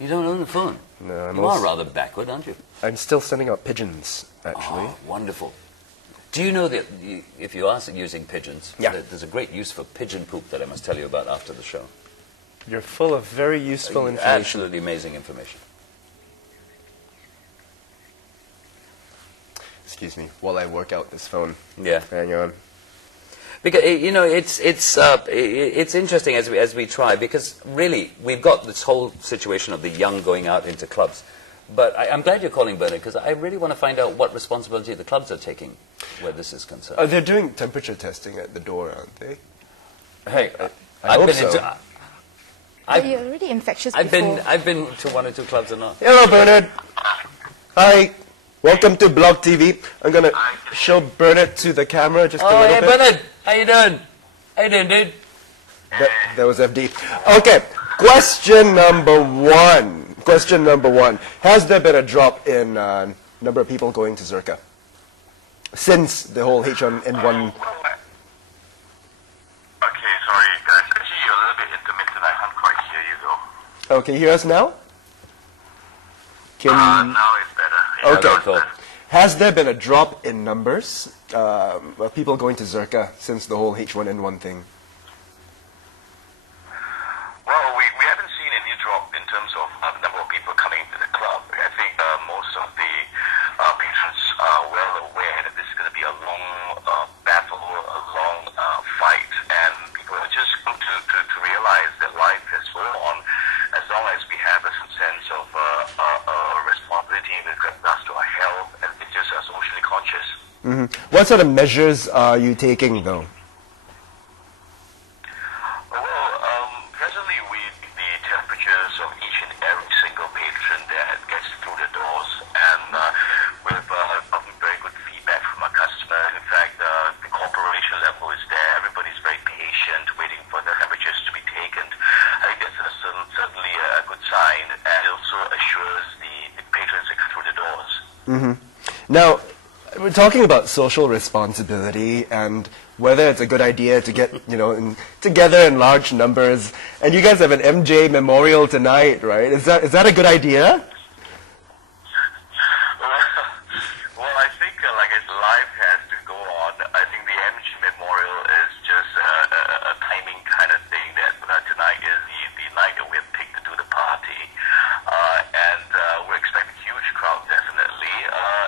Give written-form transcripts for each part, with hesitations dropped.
You don't own a phone? No, you are rather backward, aren't you? I'm still sending out pigeons, actually. Oh, wonderful. Do you know that if you are using pigeons, there's a great use for pigeon poop that I must tell you about after the show? You're full of very useful information. Absolutely amazing information. Excuse me, while I work out this phone. Yeah. Hang on. Because you know, it's interesting as we try, because really we've got this whole situation of the young going out into clubs. But I'm glad you're calling, Bernard, because I really want to find out what responsibility the clubs are taking where this is concerned. They're doing temperature testing at the door, aren't they? Hey, I hope so. You're already infectious before. I've been to 1 or 2 clubs or not. Hello, Bernard. Hi. Welcome to Blog TV. I'm going to show Bernard to the camera just a little bit. Oh, hey, Bernard. How you doing? How you doing, dude? That was FD. Okay, question number one. Question number one. Has there been a drop in number of people going to Zirka since the whole H1N1? Okay, sorry guys. Actually, you're a little bit intermittent. I can't quite hear you though. Oh, can you hear us now? Now it's better. Yeah, okay, cool. Has there been a drop in numbers of people going to Zirka since the whole H1N1 thing? Well, we haven't seen any drop in terms of the number of people coming to the club. I think most of the patrons are well aware that this is going to be a long battle, a long fight, and people are just going to realize that life has gone on as long as we have some sense of responsibility with regards to our health and just are socially conscious. Mm-hmm. What sort of measures are you taking, though? Presently the temperatures of each and every single patron that gets through the doors, and we've gotten very good feedback from our customers. In fact, the cooperation level is there. Everybody's very patient, waiting for the temperatures to be taken. I think that's certainly a good sign, and it also assures the patrons that come through the doors. Mm-hmm. Now, we're talking about social responsibility and whether it's a good idea to get, together in large numbers. And you guys have an MJ memorial tonight, right? Is that a good idea? Well, I think like as life has to go on, I think the MJ memorial is just a timing kind of thing that tonight is the night that we have picked to do the party. And we're expecting a huge crowd, definitely.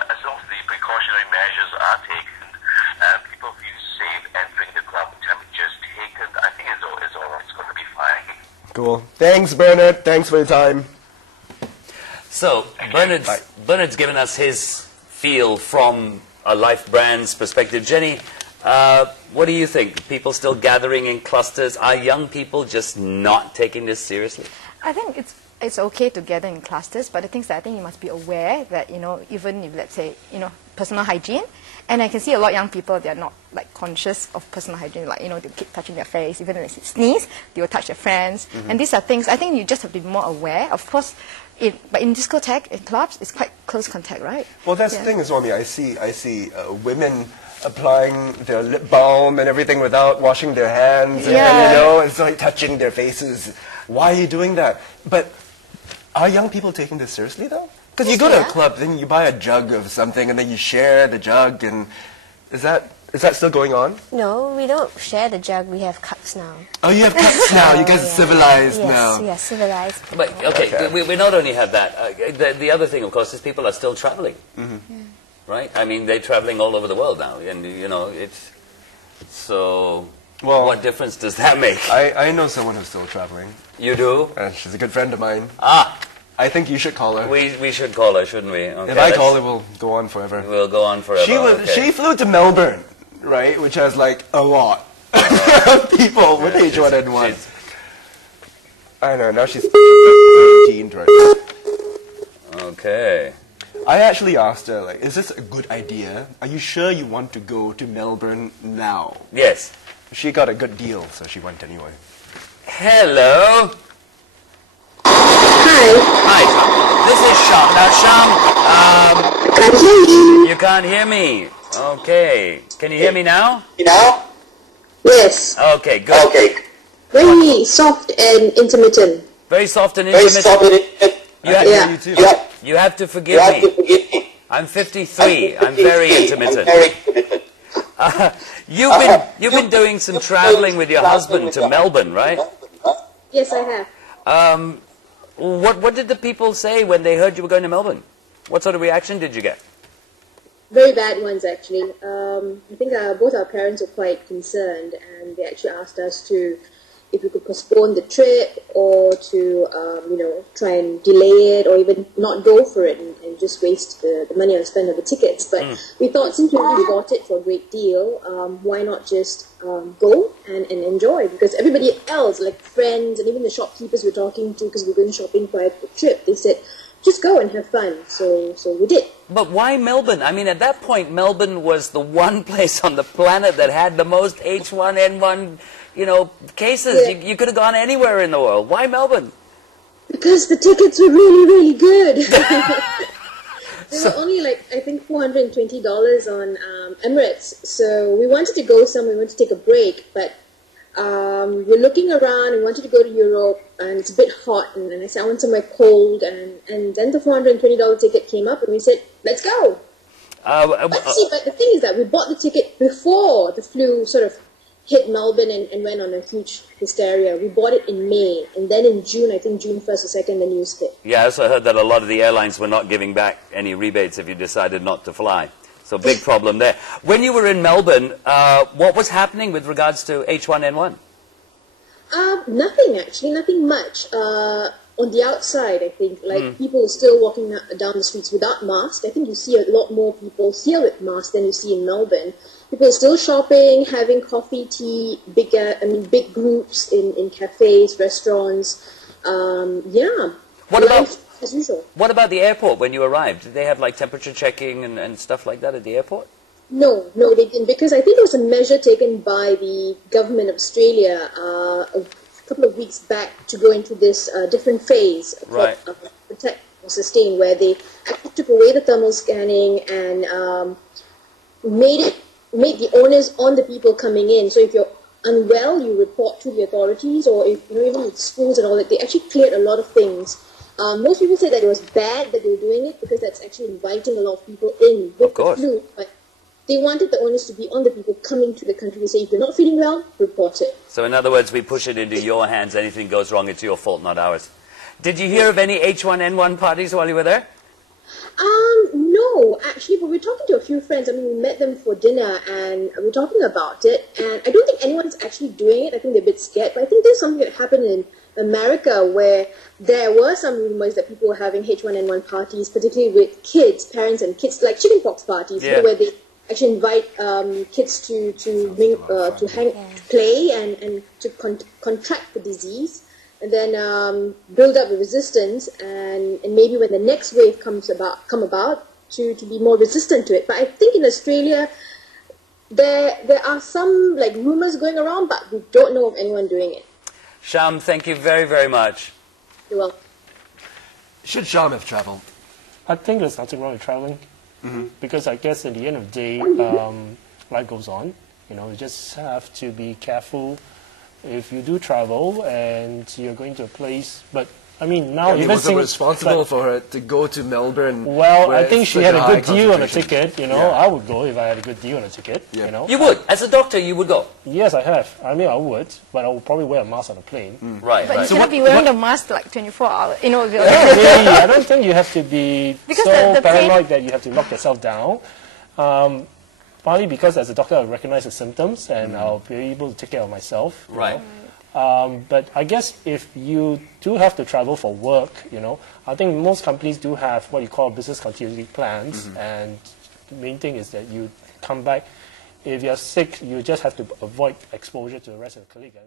As long as the precautionary measures are taken and people feel safe entering the club, temperatures taken, I think it's going to be fine. Cool. Thanks, Bernard. Thanks for your time. So, Bernard's given us his feel from a Life Brand's perspective. Jenny, what do you think? People still gathering in clusters? Are young people just not taking this seriously? I think it's okay to gather in clusters, but the things that I think you must be aware that, even if, let's say, personal hygiene, and I can see a lot of young people, they're not, conscious of personal hygiene, they keep touching their face, even when they sneeze, they will touch their friends, and these are things, I think you just have to be more aware. Of course, but in discotheque, in clubs, it's quite close contact, right? Well, that's the thing as well. I see women applying their lip balm and everything without washing their hands, and it's like touching their faces. Why are you doing that? But are young people taking this seriously, though? Because you go to a club, then you buy a jug of something, and then you share the jug, and is that still going on? No, we don't share the jug. We have cups now. Oh, you have cups now. You guys are civilized now. Yes, civilized. But, okay. We not only have that. The other thing, of course, is people are still traveling. Right? I mean, they're traveling all over the world now, and it's so. Well, what difference does that make? I know someone who's still traveling. You do? She's a good friend of mine. Ah. I think you should call her. We should call her, shouldn't we? Okay, if I call her, we'll go on forever. We'll go on forever. She flew to Melbourne, right? Which has a lot of people with H1N1. I know, now she's quarantined right now. Okay. I actually asked her, is this a good idea? Are you sure you want to go to Melbourne now? Yes. She got a good deal, so she went anyway. Hello. Hi. Hi, Sham. This is Sham. Now, Sham, Can't hear you. You can't hear me. Okay. Can you hear me now? Yes. Okay, good. Very soft and intermittent. Very soft and intermittent. You have, Yeah. You too. Yeah. you have to You forgive have to me. forgive me. I'm 53. I'm very intermittent. I'm very intermittent. You've been doing some traveling with your husband to Melbourne, right? Yes, I have. What did the people say when they heard you were going to Melbourne? What sort of reaction did you get? Very bad ones, actually. I think both our parents were quite concerned, and they actually asked us if we could postpone the trip or to, try and delay it or even not go for it and just waste the money on spend on the tickets. But we thought since we already bought it for a great deal, why not just go and enjoy? Because everybody else, like friends and even the shopkeepers we're talking to, because we're going shopping prior to the trip, they said, just go and have fun. So we did. But why Melbourne? I mean, at that point, Melbourne was the one place on the planet that had the most H1N1, cases. Yeah. You could have gone anywhere in the world. Why Melbourne? Because the tickets were really, really good. They were only I think $420 on Emirates. So we wanted to go somewhere, we wanted to take a break, but we're looking around, we wanted to go to Europe, and it's a bit hot, and I said, I want somewhere cold, and then the $420 ticket came up, and we said, let's go. But the thing is that we bought the ticket before the flu sort of hit Melbourne and went on a huge hysteria. We bought it in May, and then in June, I think June 1st or 2nd, the news hit. Yeah, I also heard that a lot of the airlines were not giving back any rebates if you decided not to fly. So big problem there. When you were in Melbourne, what was happening with regards to H1N1? Nothing, actually, nothing much. On the outside, I think, people are still walking down the streets without masks. I think you see a lot more people here with masks than you see in Melbourne. People are still shopping, having coffee, tea, big groups in cafes, restaurants. What about as usual? What about the airport when you arrived? Did they have temperature checking and stuff like that at the airport? No, they didn't, because I think it was a measure taken by the government of Australia a couple of weeks back to go into this different phase Right. called Protect or Sustain, where they actually took away the thermal scanning and made the onus on the people coming in. So if you're unwell, you report to the authorities, or if even with schools and all that, they actually cleared a lot of things. Most people say that it was bad that they were doing it because that's actually inviting a lot of people in with the flu. But they wanted the onus to be on the people coming to the country to say, if you're not feeling well, report it. So in other words, we push it into your hands. Anything goes wrong, it's your fault, not ours. Did you hear of any H1N1 parties while you were there? No, actually, but we're talking to a few friends. I mean, we met them for dinner and we're talking about it. And I don't think anyone's actually doing it. I think they're a bit scared. But I think there's something that happened in America where there were some rumors that people were having H1N1 parties, particularly with kids, parents and kids, like chickenpox parties, where they actually invite kids to play and to contract the disease, and then build up the resistance, and maybe when the next wave come about to be more resistant to it. But I think in Australia there are some rumors going around, but we don't know of anyone doing it. Sham, thank you very, very much. You're welcome. Should Sham have traveled? I think there's nothing wrong with traveling, because I guess at the end of the day, life goes on. You just have to be careful if you do travel and you're going to a place. But I mean, now It was responsible for her to go to Melbourne. Well, I think she had a good deal on a concentration. ticket. I would go if I had a good deal on a ticket. You would? As a doctor, you would go? Yes, I have. I mean, I would, but I would probably wear a mask on a plane. Right, But you cannot be wearing the mask 24 hours. Really, I don't think you have to be Because so the paranoid that you have to lock yourself down. Partly because as a doctor, I recognize the symptoms and I'll be able to take care of myself. Right. But I guess if you do have to travel for work, I think most companies do have what you call business continuity plans. And the main thing is that you come back. If you're sick, you just have to avoid exposure to the rest of the colleagues.